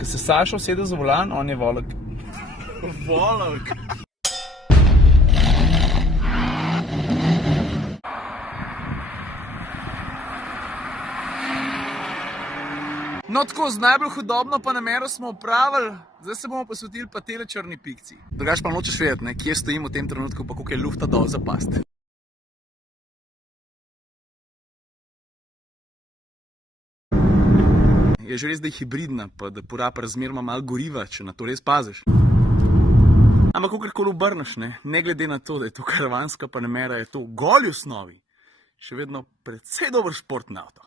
Ko se Saša usede za volan, on je volek. Volek? No tako, z najbolj hudobno Panamero smo opravili, zdaj se bomo posvetili pa tele črni pikci. Drugač pa nočeš vedeti, ne, kje stojimo v tem trenutku, pa koliko je lufta dol za past. Je že res, da je hibridna, pa da poraba razmeroma malo goriva, če na to res paziš. Ampak kakorkoli obrneš, ne glede na to, da je to karavanska Panamera, je to v goli osnovi še vedno precej dober športni avto.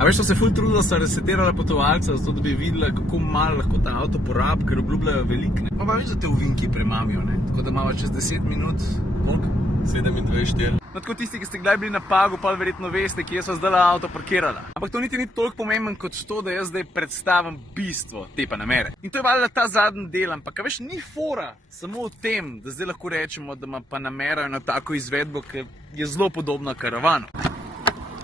A veš, so se ful trudila, so resetirala potovalca, zato da bi videla, kako malo lahko ta avto porabi, ker obljubljajo veliko, ne. Pa veš, da te ovinki premamijo, ne. Tako da imamo čez 10 minut, koliko? 27. No tako tisti, ki ste kdaj bili na Pagu, pa verjetno veste, kje so zdaj avto parkirala. Ampak to niti ni toliko pomemben kot to, da jaz zdaj predstavim bistvo te Panamere. In to je valjda ta zadnji del, ampak veš, ni fora samo v tem, da zdaj lahko rečemo, da ima Panamera eno tako izvedbo, ki je zelo podobna karavanu.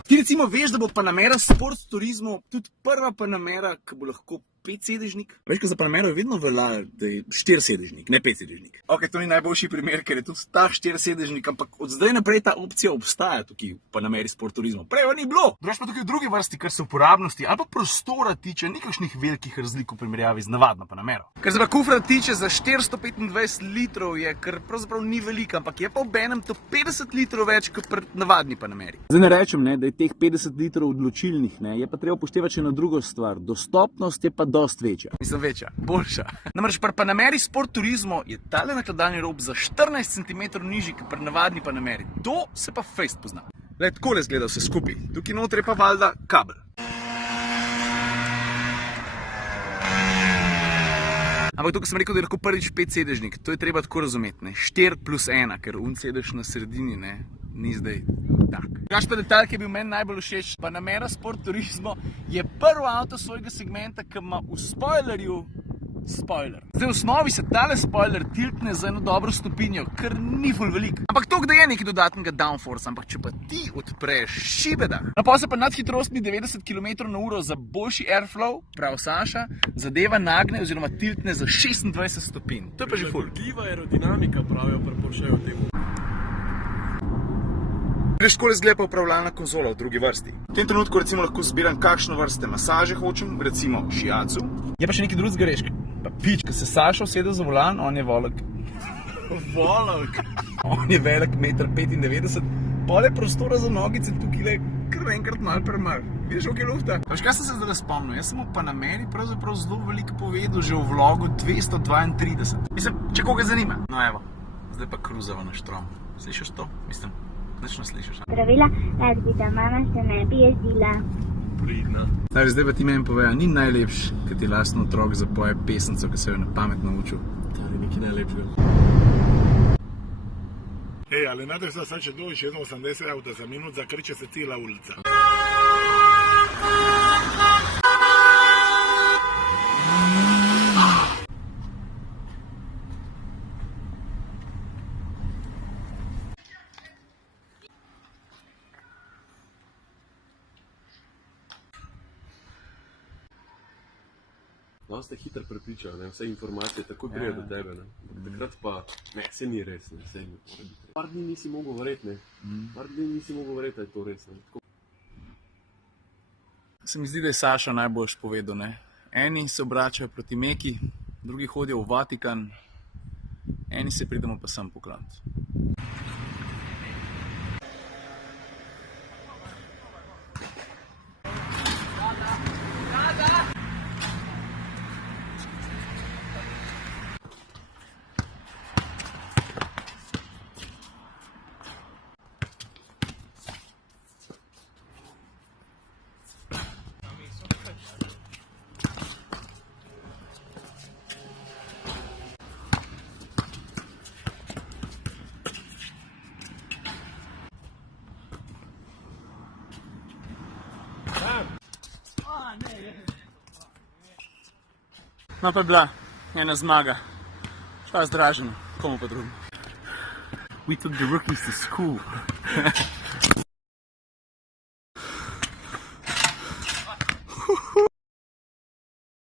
Ti recimo veš, da bo Panamera Sport Turismo tudi prva Panamera, ki bo lahko 5-sedežnik? Veš, ko za Panamero je vedno velja, da je 4-sedežnik, ne 5-sedežnik. Ok, to ni najboljši primer, ker je tudi ta 4-sedežnik, ampak od zdaj naprej ta opcija obstaja tukaj v Panameri Sport Turismo. Prej ni bilo. Drugač pa tukaj v drugi vrsti, kar se uporabnosti ali pa prostora tiče, ni kakšnih velikih razlik v primerjavi z navadno Panamero. Kar se pa kufra tiče, za 425 litrov je, kar pravzaprav ni veliko, ampak je pa obenem to 50 litrov več kot pri navadni Panameri. Zdaj ne rečem, da je teh 50 litrov odločilnih, je pa treba upoštevati še na drugo stvar. Dostopnost je pa dost večja. Mislim večja, boljša. Namreč pri Panameri Sport Turismo je tale nakladalni rob za 14 cm nižji kot pri navadni Panameri. To se pa fejst pozna. Glej, takole izgleda vse skupaj. Tukaj noter je pa valjda kabel. Ampak tukaj sem rekel, da je lahko prvič 5-sedežnik. To je treba tako razumeti, ne. 4+1, ker sedež na sredini, ni zdaj tak. Drugač pa detalj, ki je bil meni najbolj všeč, Panamera Sport Turismo je prvo avto svojega segmenta, ki ima v spoilerju spoiler. Zdaj v osnovi se tale spoiler tiltne za eno dobro stopinjo, kar ni ful veliko. Ampak to, da je nekaj dodatnega downforce, ampak če pa ti odpreš šibeda, pa se pa nadhitrostni 90 km/h za boljši airflow, prav Saša, zadeva nagne oziroma tiltne za 26 stopinj. To je pa že ful. Prilagodljiva aerodinamika, pravijo pri Porscheju temu. Veš, takole izgleda pa upravljalna konzola v drugi vrsti. V tem trenutku recimo lahko zbiram, kakšno vrste masaže hočem, recimo šiacu. Je pa še nekaj drugega reške. Pa pič, ko se Saša usede za volan, on je volek. Volek? On je velik 1,95 m, pol je prostora za nogice tukaj kar enkrat malo premal. Vidiš, ok lufta? Veš, kaj sem se zdaj spomnil? Jaz sem v Panameri pravzaprav zelo veliko povedal že v vlogu 232. Mislim, če koga zanima. No evo, zdaj pa kruzava na štrom. Slišiš to? Mislim, nič ne slišiš. Pravila, rad bi, da mama se ne bi jezdila. Pridna. Zdaj pa ti meni povej, ni najlepš, kad ti lastno otrok zapoje pesenco, ki se jo na pamet naučil. To je nekaj najlepšega. Ej, ali znate šta sad će doći 180 auta za minut, zakreće se cijela ulica. No, ste hitro prepričali, vse informacije tako prije do tebe, takrat pa, saj ni res, saj ne mora biti. Par dni nisi mogel verjeti, da je to res, Se mi zdi, da je Saša najboljš povedal, Eni se obračajo proti Meki, drugi hodijo v Vatikan, eni se pridemo pa sem poklaniti. No pa je bila ena zmaga. Šla je zdražena, komu pa drugim. We took the rookies to school.